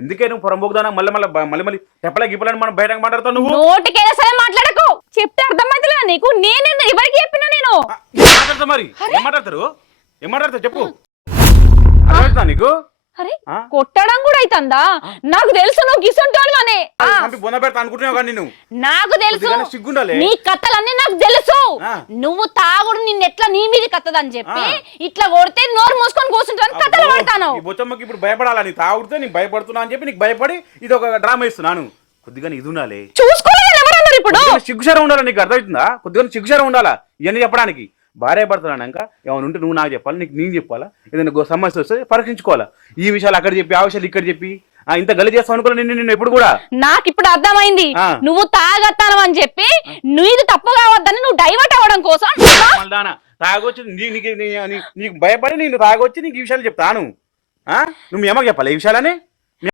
ఎందుకే నువ్వు పొరంబోగుదానా మళ్ళీ మళ్ళీ మళ్ళీ మళ్ళీ చెప్పలే గిప్పలని మనం బయటకు మాట్లాడతావు నువ్వు? నోటికైనా సరే మాట్లాడకు. చెప్తే అర్థమైతలేదా నీకు? నేను ఎవరికి చెప్పినా నేను? మాట్లాడతావు మరి? ఏం మాట్లాడతారు? ఏం మాట్లాడతావు చెప్పు. అర్థమవుతుందా నీకు? అరే? కొట్టడం కూడా అవుతుందా నాకు తెలుసు నువ్వు గిసుంటోని అని నాకు తెలుసు. నీ కథలన్నీ నాకు తెలుసు. నువ్వు తాగుడు నిన్ను ఎట్లా నీ మీద కత్తదని చెప్పి. ఇట్లా కొడితే నోరు మూసుకొని ఈ బొచ్చమ్మకి ఇప్పుడు భయపడాలా? నీ తాగుడితే నీకు భయపడుతున్నా అని చెప్పి నీకు భయపడి ఇది ఒక డ్రామా ఇస్తున్నాను. కొద్దిగా ఇది ఉండాలి. చూసుకోలేదు ఎవరన్నారు ఇప్పుడు? సిగ్గుసారం ఉండాలి నీకు అర్థమవుతుందా? కొద్దిగా సిగ్గుసారం ఉండాలా? ఇవన్నీ చెప్పడానికి. భార్య భర్తలన్నాక ఏమైనా ఉంటే నువ్వు నాకు చెప్పాలి? నీకు నేను చెప్పాలా? ఏదైనా సమస్య వస్తే పరీక్షించుకోవాలా? ఈ విషయాలు అక్కడ చెప్పి ఆ విషయాలు ఇక్కడ చెప్పి ఆ, ఇంత గలి చేస్తావు అనుకోలే నిన్ను నిన్ను ఎప్పుడు కూడా? నాకు ఇప్పుడు అర్థమైంది. నువ్వు తాగత్తాను అని చెప్పి నీది తప్పు కావద్దని నువ్వు డైవర్ట్ అవ్వడం కోసం. తాగొచ్చి నీకు నీ- నీ- నీకు భయపడి నేను తాగొచ్చి నీకు ఈ విషయాలు చెప్తాను? నువ్వు మీ అమ్మకి చెప్పాలి ఈ విషయాలని